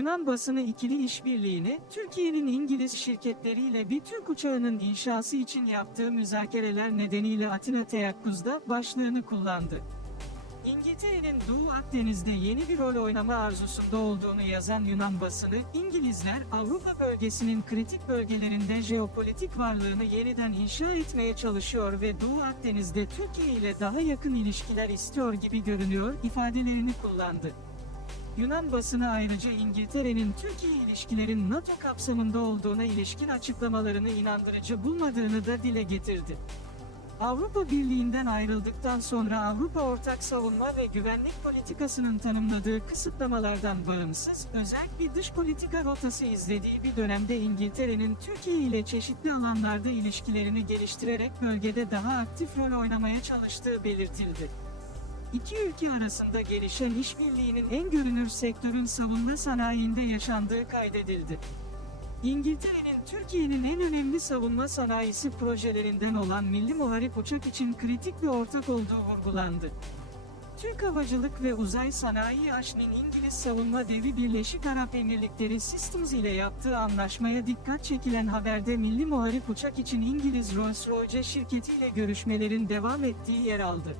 Yunan basını ikili işbirliğini, Türkiye'nin İngiliz şirketleriyle bir Türk uçağının inşası için yaptığı müzakereler nedeniyle Atina Teyakkuz'da başlığını kullandı. İngiltere'nin Doğu Akdeniz'de yeni bir rol oynama arzusunda olduğunu yazan Yunan basını, İngilizler Avrupa bölgesinin kritik bölgelerinde jeopolitik varlığını yeniden inşa etmeye çalışıyor ve Doğu Akdeniz'de Türkiye ile daha yakın ilişkiler istiyor gibi görünüyor ifadelerini kullandı. Yunan basını ayrıca İngiltere'nin Türkiye ilişkilerin NATO kapsamında olduğuna ilişkin açıklamalarını inandırıcı bulmadığını da dile getirdi. Avrupa Birliği'nden ayrıldıktan sonra Avrupa Ortak Savunma ve Güvenlik Politikası'nın tanımladığı kısıtlamalardan bağımsız, özel bir dış politika rotası izlediği bir dönemde İngiltere'nin Türkiye ile çeşitli alanlarda ilişkilerini geliştirerek bölgede daha aktif rol oynamaya çalıştığı belirtildi. İki ülke arasında gelişen işbirliğinin en görünür sektörün savunma sanayinde yaşandığı kaydedildi. İngiltere'nin Türkiye'nin en önemli savunma sanayisi projelerinden olan Milli Muharip Uçak için kritik bir ortak olduğu vurgulandı. Türk Havacılık ve Uzay Sanayi AŞ'nin İngiliz savunma devi Birleşik Arap Emirlikleri Systems ile yaptığı anlaşmaya dikkat çekilen haberde Milli Muharip Uçak için İngiliz Rolls-Royce şirketiyle görüşmelerin devam ettiği yer aldı.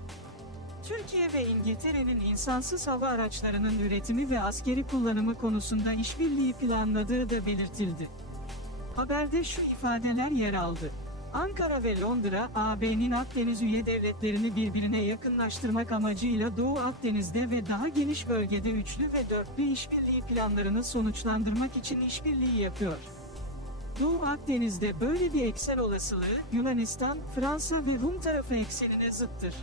Türkiye ve İngiltere'nin insansız hava araçlarının üretimi ve askeri kullanımı konusunda işbirliği planladığı da belirtildi. Haberde şu ifadeler yer aldı. Ankara ve Londra, AB'nin Akdeniz üye devletlerini birbirine yakınlaştırmak amacıyla Doğu Akdeniz'de ve daha geniş bölgede üçlü ve dörtlü işbirliği planlarını sonuçlandırmak için işbirliği yapıyor. Doğu Akdeniz'de böyle bir eksen olasılığı, Yunanistan, Fransa ve Rum tarafı eksenine zıttır.